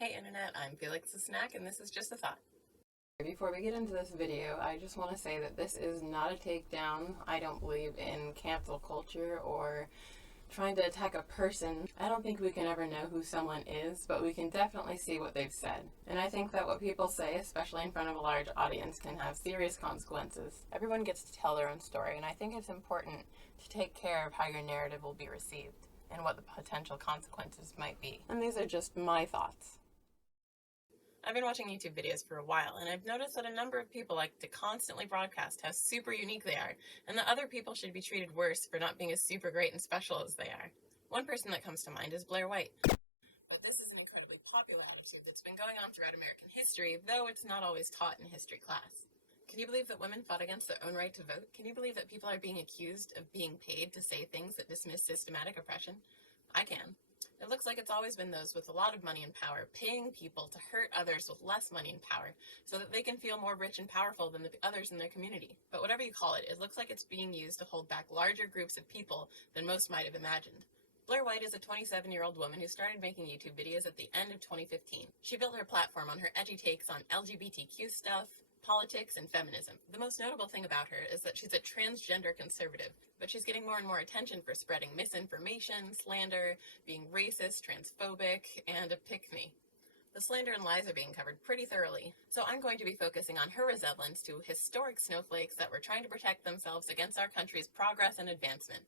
Hey Internet, I'm Felix the Snack, and this is just a thought. Before we get into this video, I just want to say that this is not a takedown. I don't believe in cancel culture or trying to attack a person. I don't think we can ever know who someone is, but we can definitely see what they've said. And I think that what people say, especially in front of a large audience, can have serious consequences. Everyone gets to tell their own story, and I think it's important to take care of how your narrative will be received and what the potential consequences might be. And these are just my thoughts. I've been watching YouTube videos for a while, and I've noticed that a number of people like to constantly broadcast how super unique they are, and that other people should be treated worse for not being as super great and special as they are. One person that comes to mind is Blaire White. But this is an incredibly popular attitude that's been going on throughout American history, though it's not always taught in history class. Can you believe that women fought against their own right to vote? Can you believe that people are being accused of being paid to say things that dismiss systematic oppression? I can. It looks like it's always been those with a lot of money and power paying people to hurt others with less money and power so that they can feel more rich and powerful than the others in their community. But whatever you call it, it looks like it's being used to hold back larger groups of people than most might have imagined. Blaire White is a 27-year-old woman who started making YouTube videos at the end of 2015. She built her platform on her edgy takes on LGBTQ stuff, politics, and feminism. The most notable thing about her is that she's a transgender conservative, but she's getting more and more attention for spreading misinformation, slander, being racist, transphobic, and a pick-me. The slander and lies are being covered pretty thoroughly, so I'm going to be focusing on her resemblance to historic snowflakes that were trying to protect themselves against our country's progress and advancement.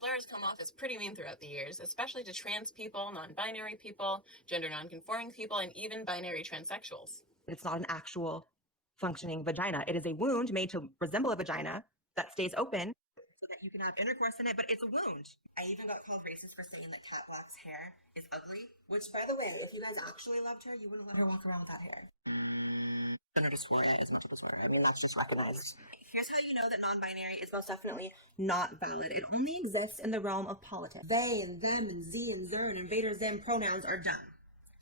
Blair has come off as pretty mean throughout the years, especially to trans people, non-binary people, gender non-conforming people, and even binary transsexuals. It's not an actual functioning vagina. It is a wound made to resemble a vagina that stays open so that you can have intercourse in it, but it's a wound. I even got called racist for saying that Cat Black's hair is ugly, which, by the way, if you guys actually loved her, you wouldn't let her walk around with that hair. Gender dysphoria is mental disorder. I mean, that's just recognized. Here's how you know that non-binary is most definitely not valid. It only exists in the realm of politics. They and them and Z and Zer and invader them pronouns are dumb.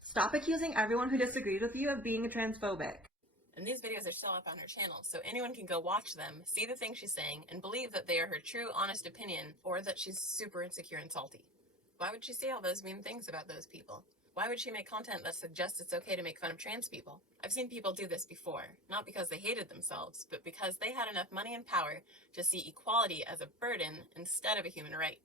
Stop accusing everyone who disagrees with you of being transphobic. And these videos are still up on her channel, so anyone can go watch them, see the things she's saying, and believe that they are her true, honest opinion, or that she's super insecure and salty. Why would she say all those mean things about those people? Why would she make content that suggests it's okay to make fun of trans people? I've seen people do this before, not because they hated themselves, but because they had enough money and power to see equality as a burden instead of a human right.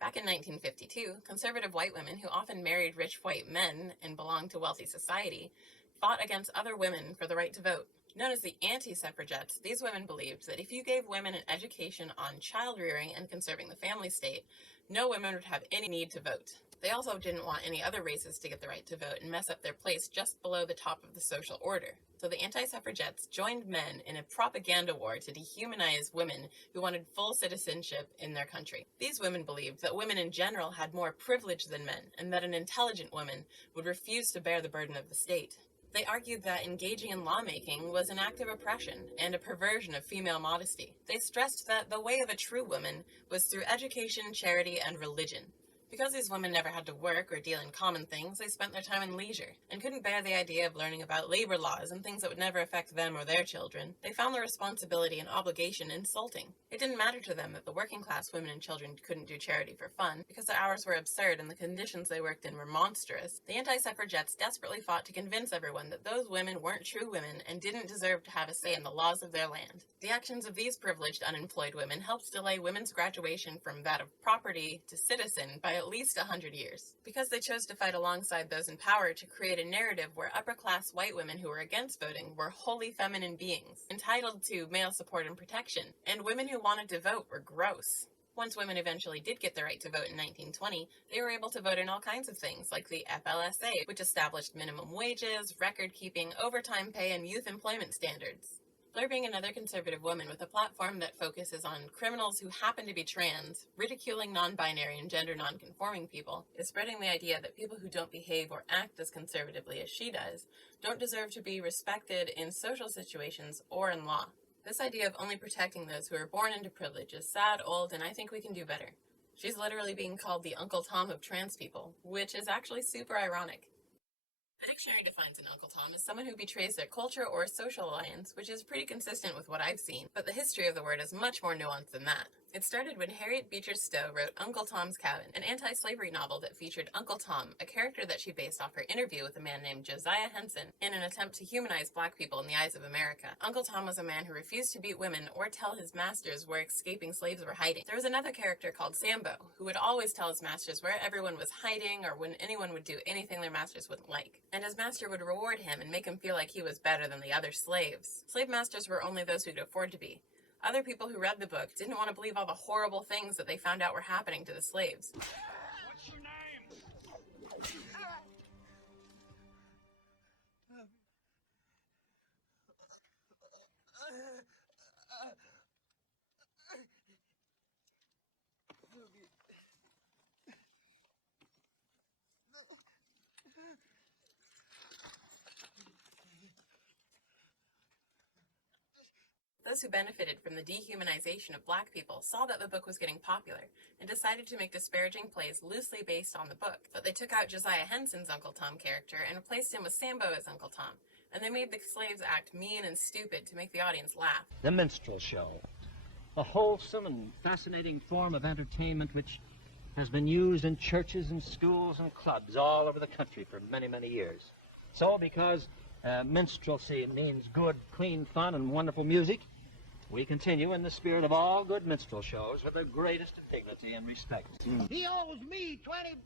Back in 1952, conservative white women who often married rich white men and belonged to wealthy society fought against other women for the right to vote. Known as the Antisuffragettes, these women believed that if you gave women an education on child rearing and conserving the family state, no women would have any need to vote. They also didn't want any other races to get the right to vote and mess up their place just below the top of the social order. So the anti-suffragettes joined men in a propaganda war to dehumanize women who wanted full citizenship in their country. These women believed that women in general had more privilege than men, and that an intelligent woman would refuse to bear the burden of the state. They argued that engaging in lawmaking was an act of oppression and a perversion of female modesty. They stressed that the way of a true woman was through education, charity, and religion. Because these women never had to work or deal in common things, they spent their time in leisure, and couldn't bear the idea of learning about labor laws and things that would never affect them or their children. They found the responsibility and obligation insulting. It didn't matter to them that the working class women and children couldn't do charity for fun, because their hours were absurd and the conditions they worked in were monstrous. The anti-suffragettes desperately fought to convince everyone that those women weren't true women and didn't deserve to have a say in the laws of their land. The actions of these privileged unemployed women helped delay women's graduation from that of property to citizen by at least 100 years. Because they chose to fight alongside those in power to create a narrative where upper-class white women who were against voting were wholly feminine beings, entitled to male support and protection, and women who wanted to vote were gross. Once women eventually did get the right to vote in 1920, they were able to vote in all kinds of things, like the FLSA, which established minimum wages, record-keeping, overtime pay, and youth employment standards. Blair, being another conservative woman with a platform that focuses on criminals who happen to be trans, ridiculing non-binary and gender non-conforming people, is spreading the idea that people who don't behave or act as conservatively as she does don't deserve to be respected in social situations or in law. This idea of only protecting those who are born into privilege is sad, old, and I think we can do better. She's literally being called the Uncle Tom of trans people, which is actually super ironic. The dictionary defines an Uncle Tom as someone who betrays their culture or social alliance, which is pretty consistent with what I've seen, but the history of the word is much more nuanced than that. It started when Harriet Beecher Stowe wrote Uncle Tom's Cabin, an anti-slavery novel that featured Uncle Tom, a character that she based off her interview with a man named Josiah Henson in an attempt to humanize black people in the eyes of America. Uncle Tom was a man who refused to beat women or tell his masters where escaping slaves were hiding. There was another character called Sambo, who would always tell his masters where everyone was hiding or when anyone would do anything their masters wouldn't like. And his master would reward him and make him feel like he was better than the other slaves. Slave masters were only those who could afford to be. Other people who read the book didn't want to believe all the horrible things that they found out were happening to the slaves. What's your name? Those who benefited from the dehumanization of black people saw that the book was getting popular and decided to make disparaging plays loosely based on the book. But they took out Josiah Henson's Uncle Tom character and replaced him with Sambo as Uncle Tom, and they made the slaves act mean and stupid to make the audience laugh. The minstrel show, a wholesome and fascinating form of entertainment which has been used in churches and schools and clubs all over the country for many, many years. So because minstrelsy means good, clean fun and wonderful music, we continue in the spirit of all good minstrel shows with the greatest of dignity and respect. He owes me $20.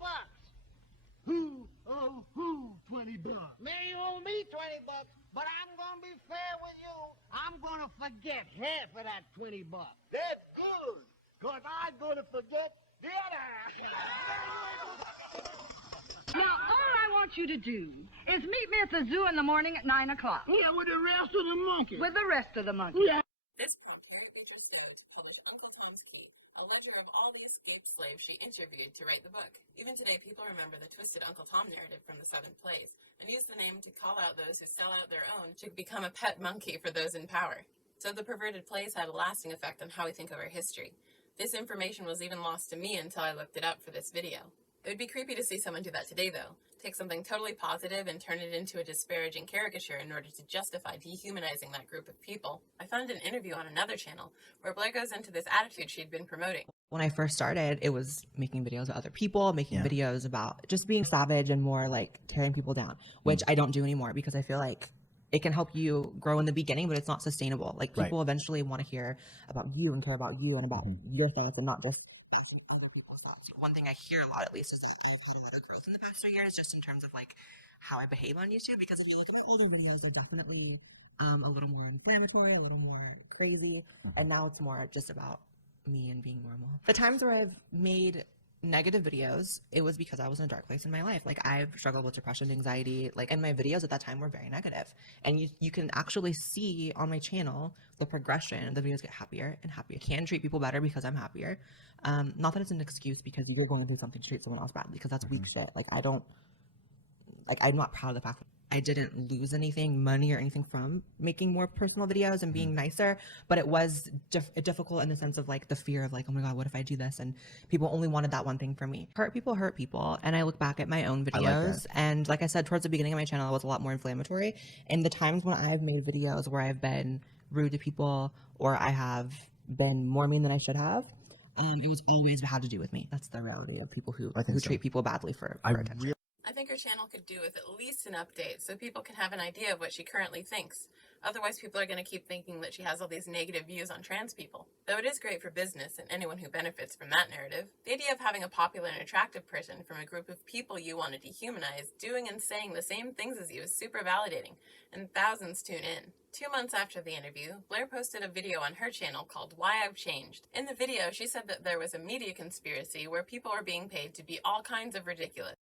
Who? Oh, who? $20. Man, you owe me $20, but I'm gonna be fair with you. I'm gonna forget half of that $20. That's good, cause I'm gonna forget the other half. Now, all I want you to do is meet me at the zoo in the morning at 9 o'clock. Yeah, with the rest of the monkeys. With the rest of the monkeys. Yeah. This prompted Harriet Beecher Stowe to publish Uncle Tom's Key, a ledger of all the escaped slaves she interviewed to write the book. Even today, people remember the twisted Uncle Tom narrative from the 7 plays, and use the name to call out those who sell out their own to become a pet monkey for those in power. So the perverted plays had a lasting effect on how we think of our history. This information was even lost to me until I looked it up for this video. It would be creepy to see someone do that today, though. Take something totally positive and turn it into a disparaging caricature in order to justify dehumanizing that group of people. I found an interview on another channel where Blair goes into this attitude she'd been promoting. When I first started, it was making videos of other people, making videos about just being savage and more like tearing people down, which I don't do anymore because I feel like it can help you grow in the beginning, but it's not sustainable. Like people eventually want to hear about you and care about you and about your thoughts and not just other people's thoughts. One thing I hear a lot, at least, is that I've had a lot of growth in the past 3 years, just in terms of like how I behave on YouTube. Because if you look at my older videos, they're definitely a little more inflammatory, a little more crazy, and now it's more just about me and being normal. The times where I've made negative videos, it was because I was in a dark place in my life. Like I've struggled with depression, anxiety, and my videos at that time were very negative. And you can actually see on my channel the progression. The videos get happier and happier. I can treat people better because I'm happier. Not that it's an excuse because you're going through something to treat someone else badly, because that's weak shit. Like I'm not proud of the fact that I didn't lose anything, money or anything, from making more personal videos and being nicer, but it was difficult in the sense of like the fear of like, oh my God, what if I do this? And people only wanted that one thing from me. Hurt people. And I look back at my own videos, and like I said, towards the beginning of my channel, it was a lot more inflammatory. And the times when I've made videos where I've been rude to people or I have been more mean than I should have, it was always had to do with me. That's the reality of people who treat people badly for attention. I think her channel could do with at least an update so people can have an idea of what she currently thinks. Otherwise, people are going to keep thinking that she has all these negative views on trans people. Though it is great for business and anyone who benefits from that narrative, the idea of having a popular and attractive person from a group of people you want to dehumanize doing and saying the same things as you is super validating, and thousands tune in. 2 months after the interview, Blair posted a video on her channel called Why I've Changed. In the video, she said that there was a media conspiracy where people are being paid to be all kinds of ridiculous.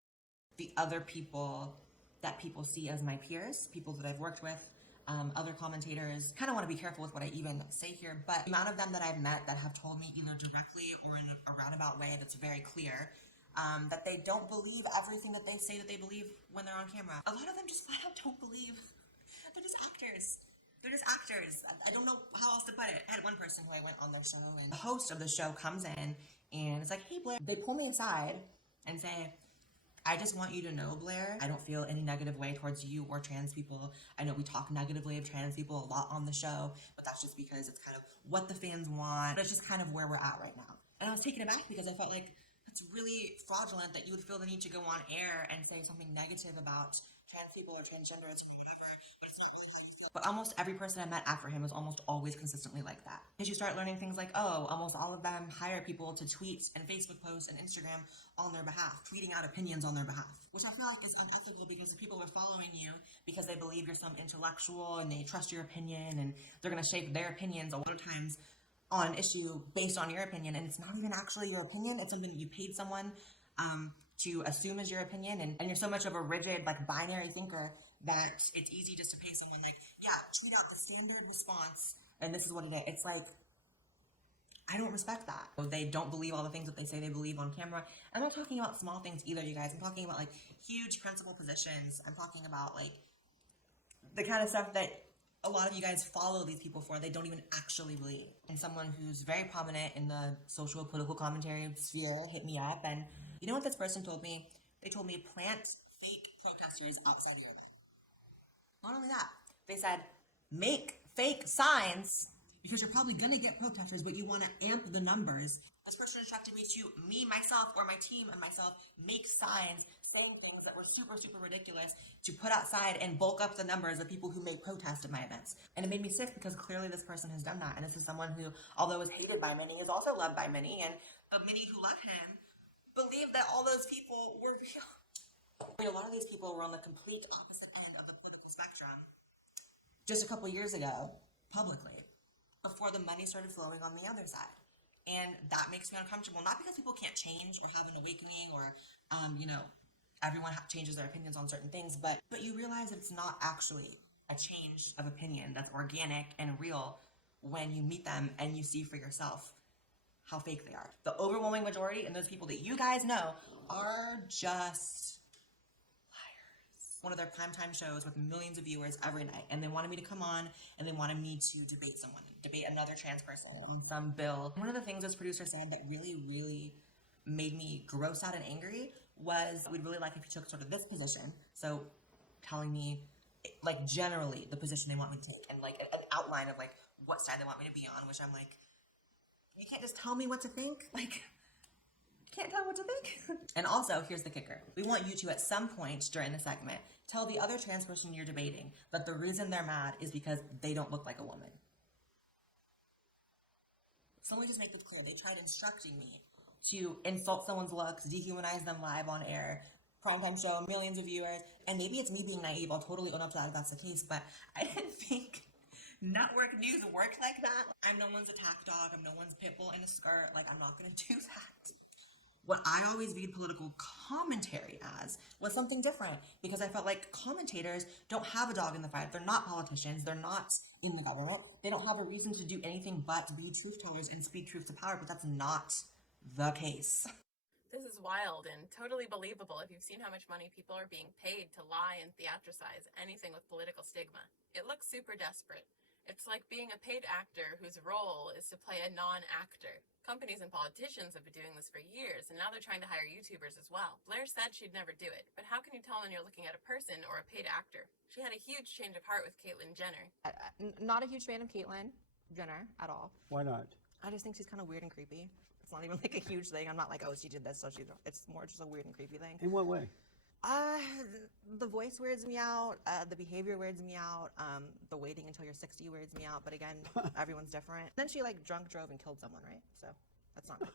The other people that people see as my peers, people that I've worked with, other commentators, kind of want to be careful with what I even say here, but the amount of them that I've met that have told me either directly or in a roundabout way that's very clear, that they don't believe everything that they say that they believe when they're on camera. A lot of them just flat out don't believe. They're just actors. They're just actors. I don't know how else to put it. I had one person who I went on their show, and the host of the show comes in and it's like, hey Blair. They pull me aside and say, I just want you to know, Blair, I don't feel any negative way towards you or trans people. I know we talk negatively of trans people a lot on the show, but that's just because it's kind of what the fans want. That's just kind of where we're at right now. And I was taken aback because I felt like it's really fraudulent that you would feel the need to go on air and say something negative about trans people or transgenders or whatever, but it's not what I said. But almost every person I met after him was almost always consistently like that. Because you start learning things like, oh, almost all of them hire people to tweet and Facebook posts and Instagram on their behalf, tweeting out opinions on their behalf, which I feel like is unethical because the people are following you because they believe you're some intellectual and they trust your opinion and they're going to shape their opinions a lot of times on an issue based on your opinion, and it's not even actually your opinion. It's something that you paid someone to assume is your opinion, and you're so much of a rigid, like, binary thinker that it's easy just to pay someone, like, yeah, tweet out the standard response, and this is what it is. It's like, I don't respect that. They don't believe all the things that they say they believe on camera. I'm not talking about small things either, you guys. I'm talking about, like, huge principal positions. I'm talking about, like, the kind of stuff that a lot of you guys follow these people for, they don't even actually believe. And someone who's very prominent in the social political commentary sphere hit me up, and you know what this person told me? They told me plant fake protesters outside of your event. Not only that, they said make fake signs because you're probably gonna get protesters, but you want to amp the numbers. This person instructed me to myself, or my team and myself, make signs saying things that were super, super ridiculous to put outside and bulk up the numbers of people who may protest at my events. And it made me sick because clearly this person has done that. And this is someone who, although is hated by many, is also loved by many. And many who love him believe that all those people were real. I mean, a lot of these people were on the complete opposite end of the political spectrum just a couple years ago, publicly, before the money started flowing on the other side. And that makes me uncomfortable, not because people can't change or have an awakening or, everyone changes their opinions on certain things, but you realize that it's not actually a change of opinion that's organic and real when you meet them and you see for yourself how fake they are. The overwhelming majority and those people that you guys know are just liars. One of their primetime shows with millions of viewers every night, and they wanted me to come on and they wanted me to debate someone, debate another trans person on some bill. One of the things this producer said that really, really made me gross out and angry was, we'd really like if you took sort of this position. So telling me, like, generally the position they want me to take and, like, an outline of, like, what side they want me to be on, which I'm like, you can't just tell me what to think? Like, you can't tell me what to think? And also, here's the kicker. We want you to, at some point during the segment, tell the other trans person you're debating that the reason they're mad is because they don't look like a woman. So let me just make this clear. They tried instructing me to insult someone's looks, dehumanize them live on air, primetime show, millions of viewers, and maybe it's me being naive. I'll totally own up to that if that's the case, but I didn't think network news worked like that. I'm no one's attack dog. I'm no one's pit bull in a skirt. Like, I'm not going to do that. What I always viewed political commentary as was something different, because I felt like commentators don't have a dog in the fight. They're not politicians. They're not in the government. They don't have a reason to do anything but be truth tellers and speak truth to power, but that's not the case. This is wild and totally believable if you've seen how much money people are being paid to lie and theatricize anything with political stigma. It looks super desperate. It's like being a paid actor whose role is to play a non-actor. Companies and politicians have been doing this for years, and now they're trying to hire YouTubers as well. Blair said she'd never do it, but how can you tell when you're looking at a person or a paid actor? She had a huge change of heart with Caitlyn Jenner. Not a huge fan of Caitlyn Jenner at all. Why not? I just think she's kind of weird and creepy. It's not even like a huge thing. I'm not like, oh, she did this, so she's. It's more just a weird and creepy thing. In what way? The voice weirds me out. The behavior weirds me out. The waiting until you're 60 weirds me out. But again, everyone's different. Then she like drunk drove and killed someone, right? So that's not good.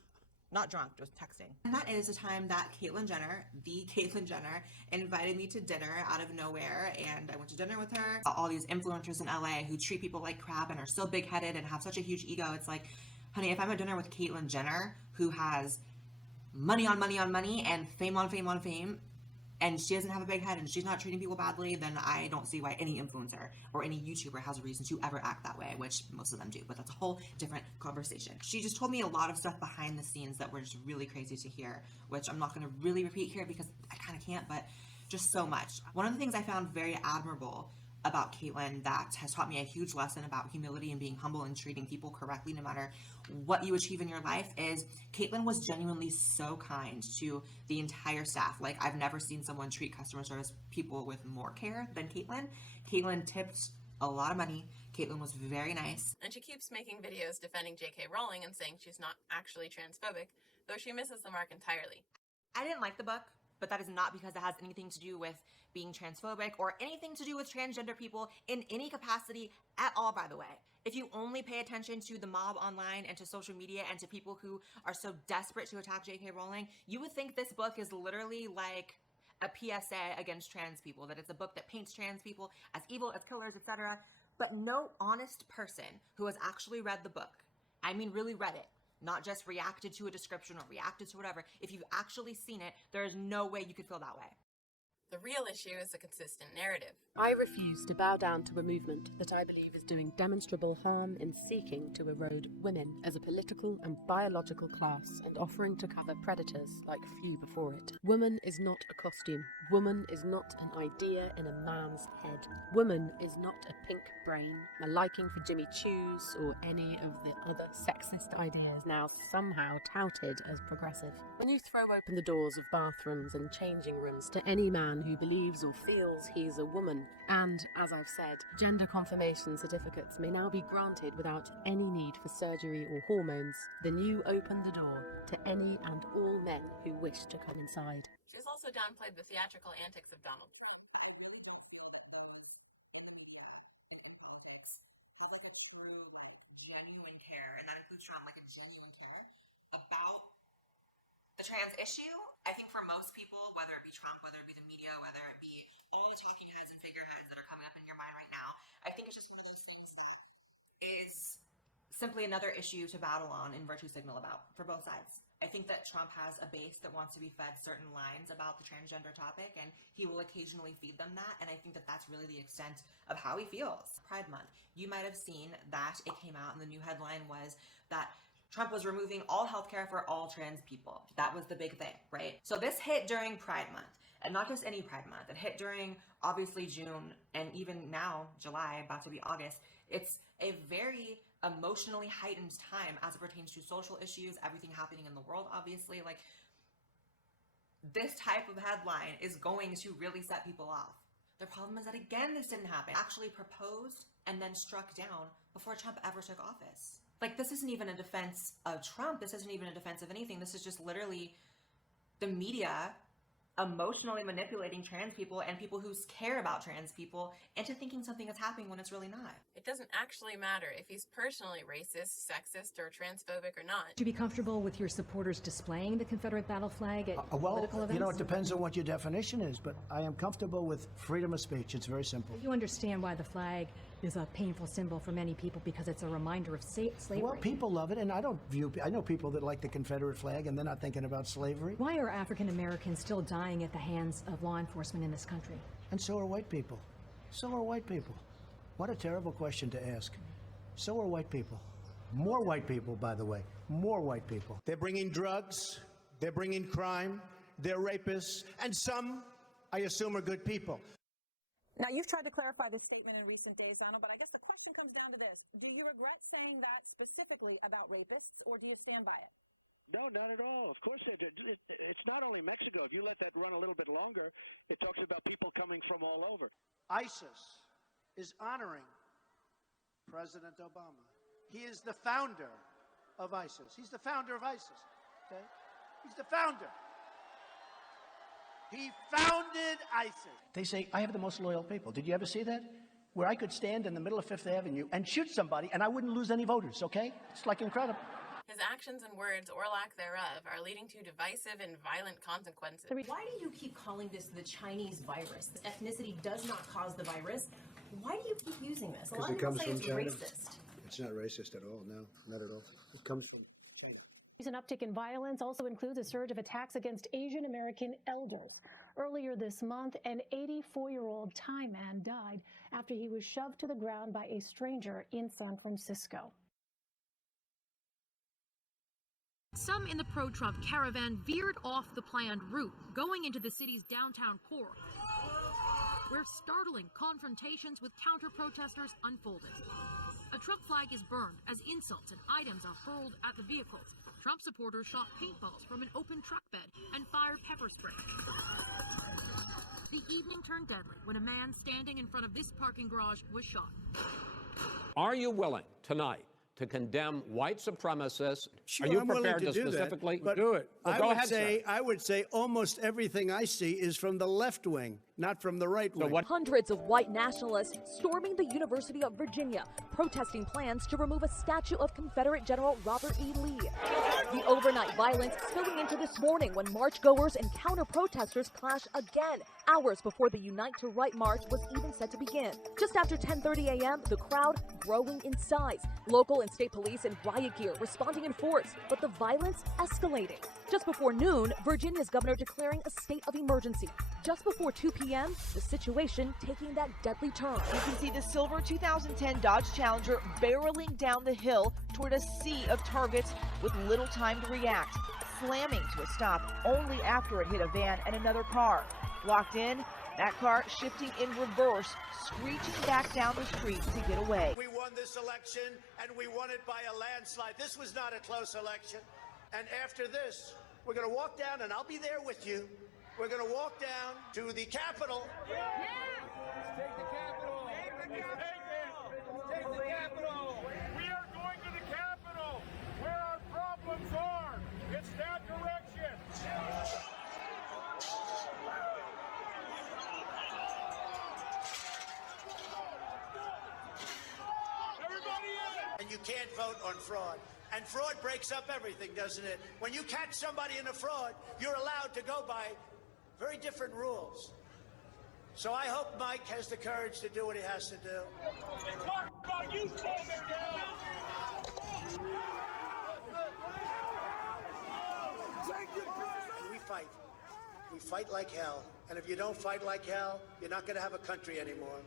Not drunk, just texting. And that is the time that Caitlyn Jenner, the Caitlyn Jenner, invited me to dinner out of nowhere, and I went to dinner with her. All these influencers in LA who treat people like crap and are so big-headed and have such a huge ego. It's like, honey, if I'm at dinner with Caitlyn Jenner, who has money on money on money and fame on fame on fame, and she doesn't have a big head and she's not treating people badly, then I don't see why any influencer or any YouTuber has a reason to ever act that way, which most of them do, but that's a whole different conversation. She just told me a lot of stuff behind the scenes that were just really crazy to hear, which I'm not going to really repeat here because I kind of can't, but just so much. One of the things I found very admirable about Caitlyn that has taught me a huge lesson about humility and being humble and treating people correctly no matter what you achieve in your life is Caitlyn was genuinely so kind to the entire staff. Like, I've never seen someone treat customer service people with more care than Caitlyn. Caitlyn tipped a lot of money. Caitlyn was very nice. And she keeps making videos defending J.K. Rowling and saying she's not actually transphobic, though she misses the mark entirely. I didn't like the book, but that is not because it has anything to do with being transphobic or anything to do with transgender people in any capacity at all, by the way. If you only pay attention to the mob online and to social media and to people who are so desperate to attack J.K. Rowling, you would think this book is literally like a PSA against trans people, that it's a book that paints trans people as evil, as killers, etc. But no honest person who has actually read the book, I mean really read it, not just reacted to a description or reacted to whatever. If you've actually seen it, there is no way you could feel that way. The real issue is the consistent narrative. I refuse to bow down to a movement that I believe is doing demonstrable harm in seeking to erode women as a political and biological class and offering to cover predators like few before it. Woman is not a costume. Woman is not an idea in a man's head. Woman is not a pink brain, a liking for Jimmy Choos, or any of the other sexist ideas now somehow touted as progressive. When you throw open the doors of bathrooms and changing rooms to any man who believes or feels he's a woman, and, as I've said, gender confirmation certificates may now be granted without any need for surgery or hormones, then you open the door to any and all men who wish to come inside. She's also downplayed the theatrical antics of Donald Trump. I really don't feel that those in the media and in politics have like a true, like, genuine care, and that includes Trump, like a genuine care about the trans issue. I think for most people, whether it be Trump, whether it be the media, whether it be all the talking heads and figureheads that are coming up in your mind right now, I think it's just one of those things that is simply another issue to battle on and virtue signal about for both sides. I think that Trump has a base that wants to be fed certain lines about the transgender topic, and he will occasionally feed them that, and I think that that's really the extent of how he feels. Pride Month, you might have seen that it came out and the new headline was that Trump was removing all healthcare for all trans people. That was the big thing, right? So this hit during Pride Month, and not just any Pride Month. It hit during, obviously, June, and even now, July, about to be August. It's a very emotionally heightened time as it pertains to social issues, everything happening in the world, obviously. Like, this type of headline is going to really set people off. The problem is that, again, this didn't happen. It actually proposed and then struck down before Trump ever took office. Like, this isn't even a defense of Trump. This isn't even a defense of anything. This is just literally the media emotionally manipulating trans people and people who care about trans people into thinking something is happening when it's really not. It doesn't actually matter if he's personally racist, sexist, or transphobic or not. Would you be comfortable with your supporters displaying the Confederate battle flag at political events? You know, it depends on what your definition is, but I am comfortable with freedom of speech. It's very simple. You understand why the flag is a painful symbol for many people because it's a reminder of slavery. Well, people love it, and I know people that like the Confederate flag, and they're not thinking about slavery. Why are African Americans still dying at the hands of law enforcement in this country? And so are white people. So are white people. What a terrible question to ask. So are white people. More white people, by the way. More white people. They're bringing drugs, they're bringing crime, they're rapists, and some, I assume, are good people. Now, you've tried to clarify this statement in recent days, Anna, but I guess the question comes down to this. Do you regret saying that specifically about rapists, or do you stand by it? No, not at all. Of course, it's not only Mexico. If you let that run a little bit longer, it talks about people coming from all over. ISIS is honoring President Obama. He is the founder of ISIS. He's the founder of ISIS, okay? He's the founder. He founded ISIS. They say, I have the most loyal people. Did you ever see that? Where I could stand in the middle of Fifth Avenue and shoot somebody and I wouldn't lose any voters, okay? It's like incredible. His actions and words, or lack thereof, are leading to divisive and violent consequences. Why do you keep calling this the Chinese virus? Ethnicity does not cause the virus. Why do you keep using this? A lot of people say it's racist. It's not racist at all, no, not at all. It comes from China. An uptick in violence also includes a surge of attacks against Asian American elders. Earlier this month, an 84-year-old Thai man died after he was shoved to the ground by a stranger in San Francisco. Some in the pro-Trump caravan veered off the planned route, going into the city's downtown core. where startling confrontations with counter-protesters unfolded. A Trump flag is burned as insults and items are hurled at the vehicles. Trump supporters shot paintballs from an open truck bed and fired pepper spray. The evening turned deadly when a man standing in front of this parking garage was shot. Are you willing tonight to condemn white supremacists? Sure, Are you I'm willing prepared to do specifically that, but do it? Well, go ahead, sir. I would say almost everything I see is from the left wing, not from the right wing. Hundreds of white nationalists storming the University of Virginia, protesting plans to remove a statue of Confederate General Robert E. Lee. The overnight violence spilling into this morning when marchgoers and counter-protesters clashed again, hours before the Unite to Right march was even set to begin. Just after 10:30 a.m., the crowd growing in size. Local and state police in riot gear responding in force, but the violence escalating. Just before noon, Virginia's governor declaring a state of emergency. Just before 2 p.m., the situation taking that deadly turn. You can see the silver 2010 Dodge Challenger barreling down the hill toward a sea of targets with little time to react, slamming to a stop only after it hit a van and another car. Locked in, that car shifting in reverse, screeching back down the street to get away. We won this election, and we won it by a landslide. This was not a close election. And after this, we're going to walk down, and I'll be there with you. We're going to walk down to the Capitol. Yeah. Let's take the Capitol. Take the Capitol. Take the Capitol. We are going to the Capitol, where our problems are. It's that direction. Everybody in. And you can't vote on fraud. And fraud breaks up everything, doesn't it? When you catch somebody in a fraud, you're allowed to go by very different rules. So I hope Mike has the courage to do what he has to do. And we fight. We fight like hell. And if you don't fight like hell, you're not going to have a country anymore.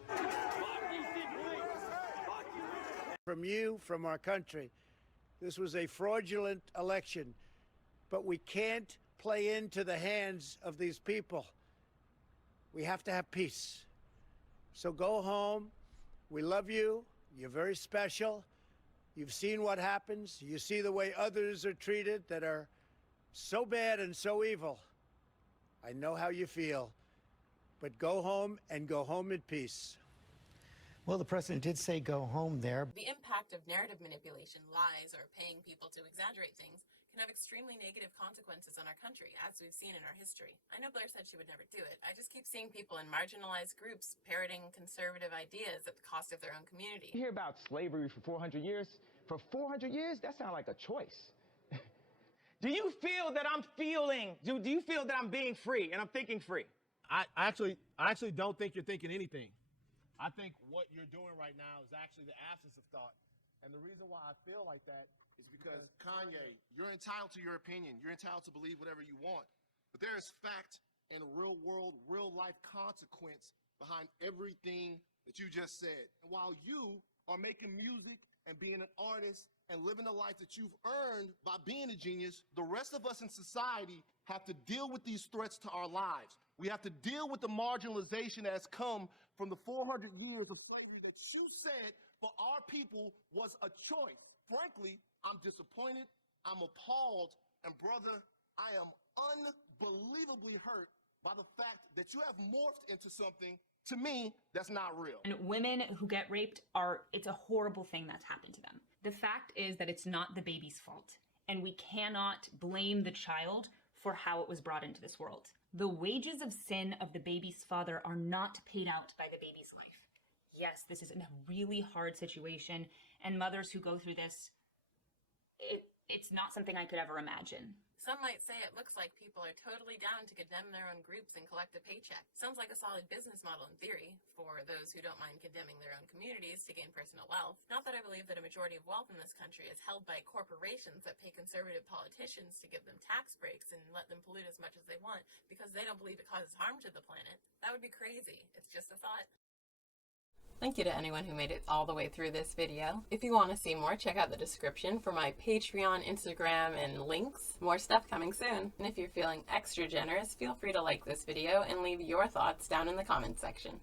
From you, from our country. This was a fraudulent election, but we can't play into the hands of these people. We have to have peace. So go home. We love you. You're very special. You've seen what happens. You see the way others are treated that are so bad and so evil. I know how you feel, but go home and go home in peace. Well, the president did say go home there. The impact of narrative manipulation, lies, or paying people to exaggerate things can have extremely negative consequences on our country, as we've seen in our history. I know Blair said she would never do it. I just keep seeing people in marginalized groups parroting conservative ideas at the cost of their own community. You hear about slavery for 400 years? For 400 years? That sounds like a choice. Do you feel that I'm feeling, do you feel that I'm being free and I'm thinking free? I actually don't think you're thinking anything. I think what you're doing right now is actually the absence of thought. And the reason why I feel like that is because, Kanye, you're entitled to your opinion. You're entitled to believe whatever you want. But there is fact and real world, real life consequence behind everything that you just said. And while you are making music and being an artist and living the life that you've earned by being a genius, the rest of us in society have to deal with these threats to our lives. We have to deal with the marginalization that has come from the 400 years of slavery that you said for our people was a choice. Frankly, I'm disappointed, I'm appalled, and brother, I am unbelievably hurt by the fact that you have morphed into something, to me, that's not real. And women who get raped it's a horrible thing that's happened to them. The fact is that it's not the baby's fault, and we cannot blame the child for how it was brought into this world. The wages of sin of the baby's father are not paid out by the baby's life. Yes, this is a really hard situation, and mothers who go through this, it's not something I could ever imagine. Some might say it looks like people are totally down to condemn their own groups and collect a paycheck. Sounds like a solid business model in theory for those who don't mind condemning their own communities to gain personal wealth. Not that I believe that a majority of wealth in this country is held by corporations that pay conservative politicians to give them tax breaks and let them pollute as much as they want because they don't believe it causes harm to the planet. That would be crazy. It's just a thought. Thank you to anyone who made it all the way through this video. If you want to see more, check out the description for my Patreon, Instagram, and links. More stuff coming soon. And if you're feeling extra generous, feel free to like this video and leave your thoughts down in the comments section.